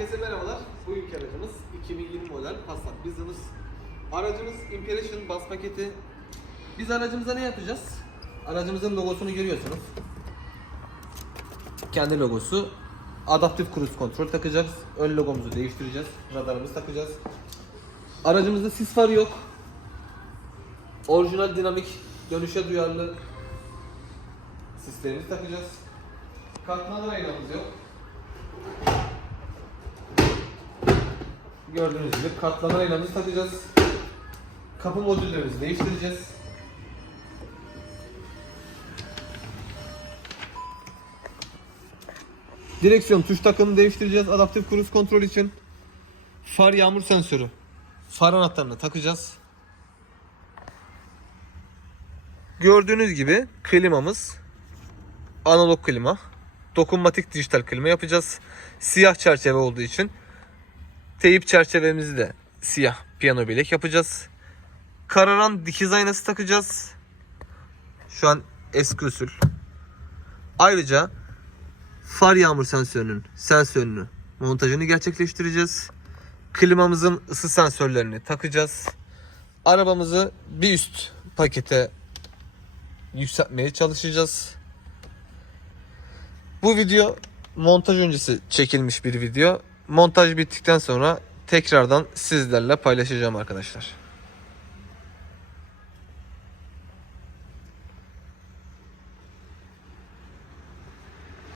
Herkese merhabalar. Bugünkü aracımız 2020 model Passat Business. Aracımız Impression bas paketi. Biz aracımıza ne yapacağız? Aracımızın logosunu görüyorsunuz. Kendi logosu. Adaptif Cruise Control takacağız. Ön logomuzu değiştireceğiz. Radarımızı takacağız. Aracımızda sis farı yok. Orijinal dinamik dönüşe duyarlı sistemimizi takacağız. Katmanlı aynamız yok. Gördüğünüz gibi katlanan aynamızı takacağız. Kapı modüllerimizi değiştireceğiz. Direksiyon tuş takımını değiştireceğiz adaptif cruise kontrol için. Far yağmur sensörü. Far anahtarını takacağız. Gördüğünüz gibi klimamız analog klima. Dokunmatik dijital klima yapacağız. Siyah çerçeve olduğu için teyip çerçevemizi de siyah piyano bilek yapacağız. Kararan dikiz aynası takacağız. Şu an eski usul. Ayrıca far yağmur sensörünün sensörünü montajını gerçekleştireceğiz. Klimamızın ısı sensörlerini takacağız. Arabamızı bir üst pakete yükseltmeye çalışacağız. Bu video montaj öncesi çekilmiş bir video. Montaj bittikten sonra tekrardan sizlerle paylaşacağım arkadaşlar.